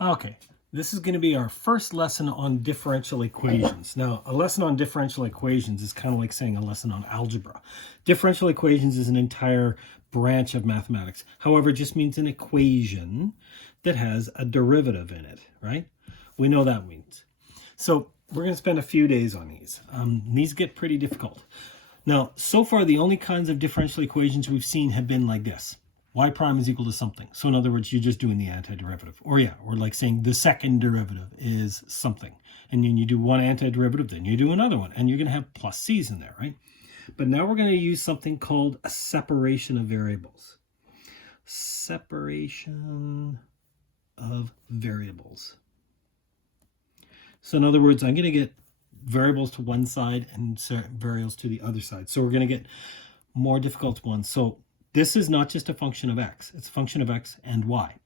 Okay, this is going to be our first lesson on differential equations. Now, a lesson on differential equations is kind of like saying a lesson on algebra. Differential equations is an entire branch of mathematics. However, it just means an equation that has a derivative in it, right? We know that means. So we're going to spend a few days on these. These get pretty difficult. Now, so far, the only kinds of differential equations we've seen have been like this. Y prime is equal to something. So in other words, you're just doing the antiderivative. Or like saying the second derivative is something. And then you do one antiderivative, then you do another one. And you're going to have plus c's in there, right? But now we're going to use something called a separation of variables. Separation of variables. So in other words, I'm going to get variables to one side and variables to the other side. So we're going to get more difficult ones. So this is not just a function of x. It's a function of x and y.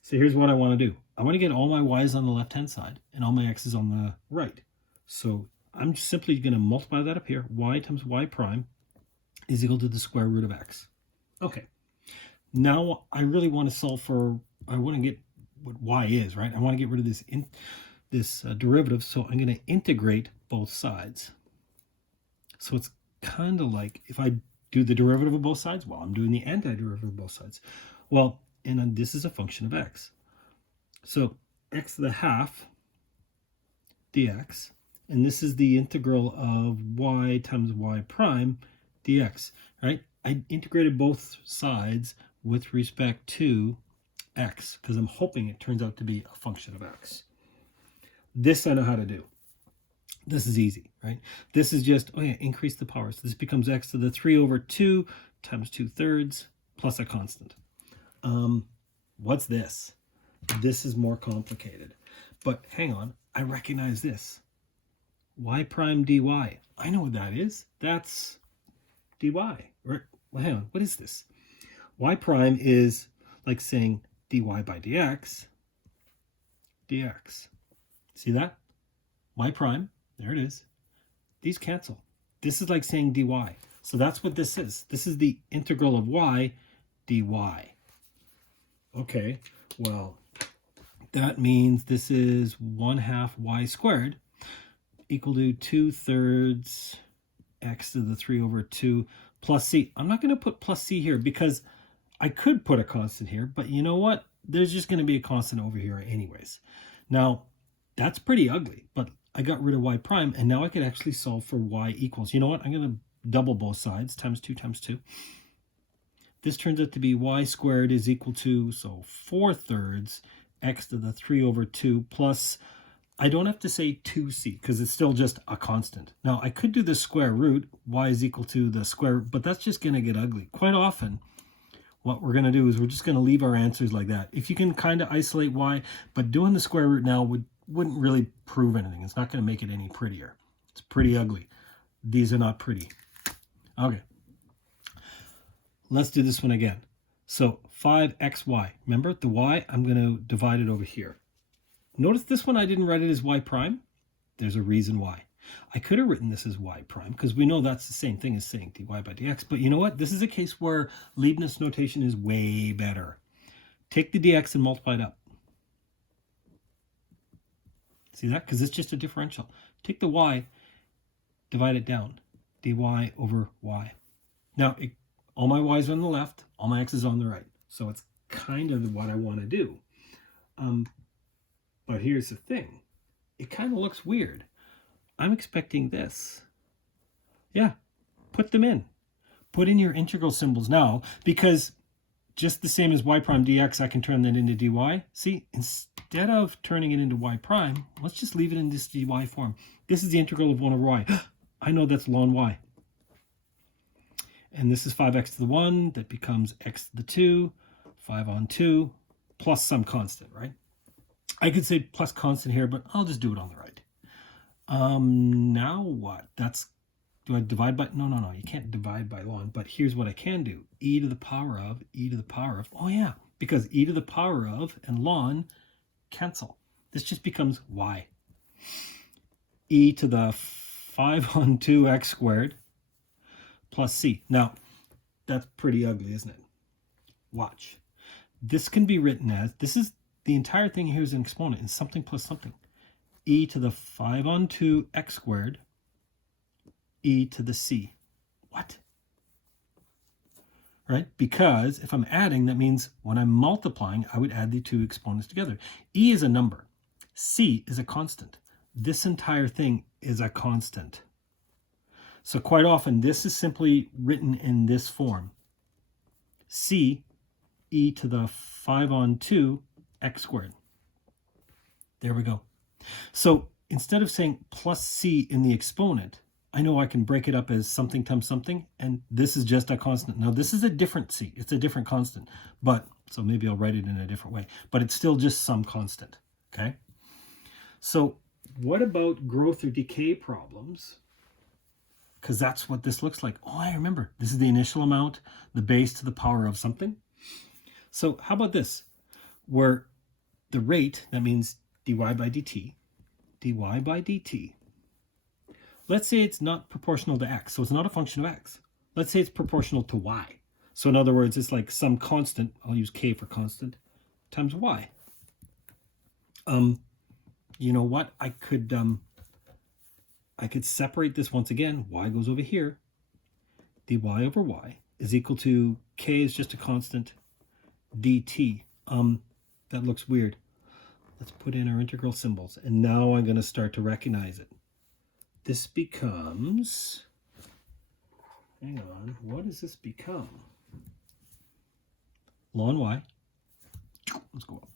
So here's what I want to do. I want to get all my y's on the left-hand side and all my x's on the right. So I'm simply going to multiply that up here. Y times y prime is equal to the square root of x. Okay. Now I really want to solve for, I want to get what y is, right? I want to get rid of this derivative, so I'm going to integrate both sides. So it's kind of like if I do the derivative of both sides, well, I'm doing the antiderivative of both sides. Well, and then this is a function of x. So x to the half dx, and this is the integral of y times y prime dx, right? I integrated both sides with respect to x because I'm hoping it turns out to be a function of x. This I know how to do. This is easy, right? This is just, increase the power. So this becomes x to the 3 over 2 times 2/3 plus a constant. What's this? This is more complicated. But hang on, I recognize this. Y prime dy. I know what that is. That's dy. Right? Well, hang on, what is this? Y prime is like saying dy by dx. dx. See that? Y prime. There it is. These cancel. This is like saying dy. So that's what this is. This is the integral of y dy. Okay, well, that means this is 1/2 y squared equal to 2/3 x to the 3 over 2 plus c. I'm not going to put plus c here because I could put a constant here, but you know what? There's just going to be a constant over here anyways. Now, that's pretty ugly, but I got rid of y prime, and now I can actually solve for y equals. You know what? I'm going to double both sides, times 2 times 2. This turns out to be y squared is equal to, so 4/3 x to the 3 over 2 plus, I don't have to say 2c because it's still just a constant. Now, I could do the square root, y is equal to the square, but that's just going to get ugly. Quite often, what we're going to do is we're just going to leave our answers like that. If you can kind of isolate y, but doing the square root now wouldn't really prove anything. It's not going to make it any prettier. It's pretty ugly. These are not pretty. Okay. Let's do this one again. So 5xy. Remember, the y, I'm going to divide it over here. Notice this one I didn't write it as y prime. There's a reason why. I could have written this as y prime because we know that's the same thing as saying dy by dx. But you know what? This is a case where Leibniz notation is way better. Take the dx and multiply it up. See that? Because it's just a differential. Take the y, divide it down. dy over y. Now, all my y's are on the left, all my x's on the right. So it's kind of what I want to do. But here's the thing. It kind of looks weird. I'm expecting this. Yeah, put them in. Put in your integral symbols now, because just the same as y prime dx, I can turn that into dy. See, instead of turning it into y prime, let's just leave it in this dy form. This is the integral of 1 over y. I know that's ln y. And this is 5x to the 1. That becomes x to the 2, 5 on 2, plus some constant, right? I could say plus constant here, but I'll just do it on the right. Now what? Do I divide by? No. You can't divide by ln. But here's what I can do. E to the power of. Oh, yeah. Because e to the power of and ln cancel. This just becomes y. E to the 5 on 2x squared plus c. Now, that's pretty ugly, isn't it? Watch. This can be written as, this is the entire thing here is an exponent. It's something plus something. E to the 5 on 2 x squared, e to the c. What? Right? Because if I'm adding, that means when I'm multiplying, I would add the two exponents together. E is a number. C is a constant. This entire thing is a constant. So quite often, this is simply written in this form. C, e to the 5 on 2 x squared. There we go. So instead of saying plus c in the exponent, I know I can break it up as something times something, and this is just a constant. Now, this is a different c. It's a different constant, but so maybe I'll write it in a different way, but it's still just some constant, okay? So what about growth or decay problems? Because that's what this looks like. Oh, I remember. This is the initial amount, the base to the power of something. So how about this? Where the rate, that means dy by dt, let's say it's not proportional to x, so it's not a function of x. Let's say it's proportional to y. So in other words, it's like some constant, I'll use k for constant, times y. You know what? I could separate this once again. Y goes over here. dy over y is equal to k is just a constant dt. That looks weird. Let's put in our integral symbols. And now I'm going to start to recognize it. This becomes, hang on, what does this become? Ln y, let's go up,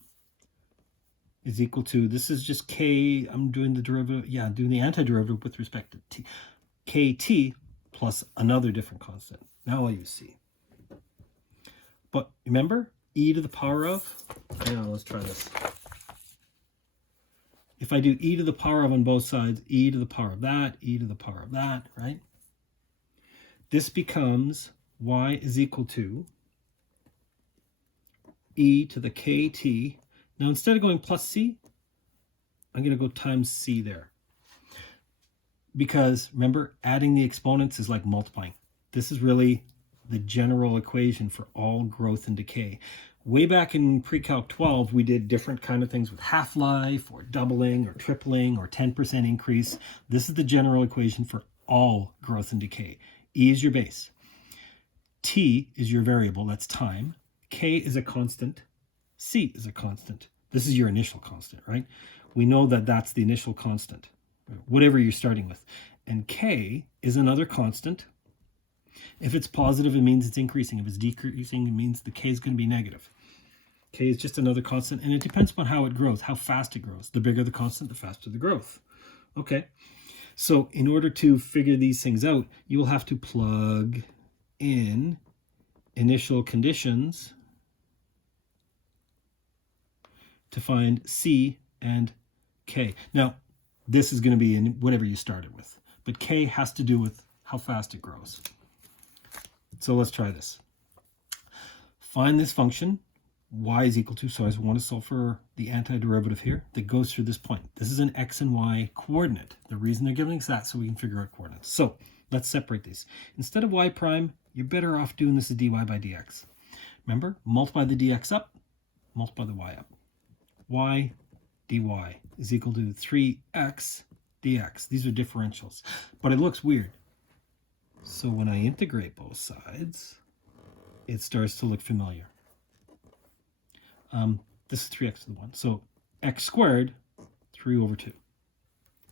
is equal to, this is just k, I'm doing the derivative, yeah, I'm doing the antiderivative with respect to t, kt plus another different constant. Now I'll use c. But remember, e to the power of, hang on, let's try this. If I do e to the power of on both sides, e to the power of that, e to the power of that, right? This becomes y is equal to e to the kt. Now, instead of going plus c, I'm going to go times c there. Because, remember, adding the exponents is like multiplying. This is really the general equation for all growth and decay. Way back in pre-calc 12, we did different kind of things with half-life or doubling or tripling or 10% increase. This is the general equation for all growth and decay. E is your base. T is your variable, that's time. K is a constant. C is a constant. This is your initial constant, right? We know that that's the initial constant, whatever you're starting with. And K is another constant. If it's positive, it means it's increasing. If it's decreasing, it means the K is going to be negative. K is just another constant, and it depends upon how it grows, how fast it grows. The bigger the constant, the faster the growth. Okay, so in order to figure these things out, you will have to plug in initial conditions to find C and K. Now, this is going to be in whatever you started with, but K has to do with how fast it grows. So let's try this. Find this function, y is equal to, so I want to solve for the antiderivative here that goes through this point. This is an x and y coordinate. The reason they're giving us that so we can figure out coordinates. So let's separate these. Instead of y prime, you're better off doing this as dy by dx. Remember, multiply the dx up, multiply the y up. Y dy is equal to 3x dx. These are differentials, but it looks weird. So when I integrate both sides, it starts to look familiar. This is 3x to the 1. So x squared, 3 over 2.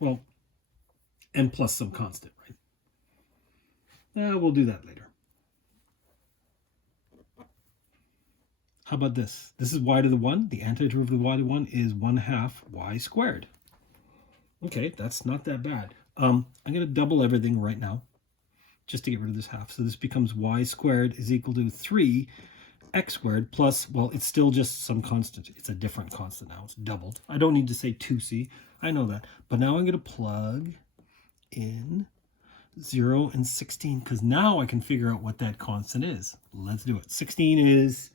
Well, and plus some constant, right? We'll do that later. How about this? This is y to the 1. The antiderivative of y to 1 is 1/2 y squared. Okay, that's not that bad. I'm going to double everything right now, just to get rid of this half. So this becomes y squared is equal to 3x squared plus, well, it's still just some constant. It's a different constant now. It's doubled. I don't need to say 2c. I know that. But now I'm going to plug in 0 and 16, because now I can figure out what that constant is. Let's do it. 16 is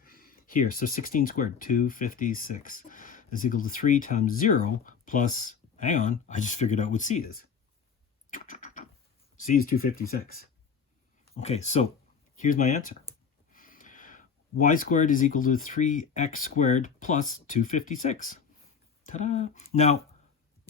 here. So 16 squared, 256, is equal to 3 times 0 plus, hang on, I just figured out what c is. C is 256. Okay, so here's my answer. y squared is equal to 3x squared plus 256. Ta-da! Now,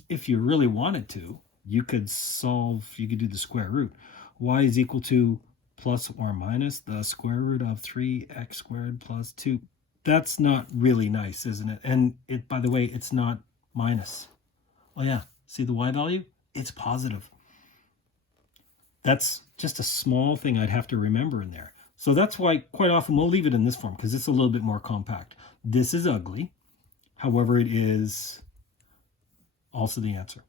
if you really wanted to, you could do the square root. Y is equal to plus or minus the square root of 3x squared plus 2. That's not really nice, isn't it? And by the way, it's not minus. Oh yeah, see the y value? It's positive. That's just a small thing I'd have to remember in there. So that's why quite often we'll leave it in this form because it's a little bit more compact. This is ugly. However, it is also the answer.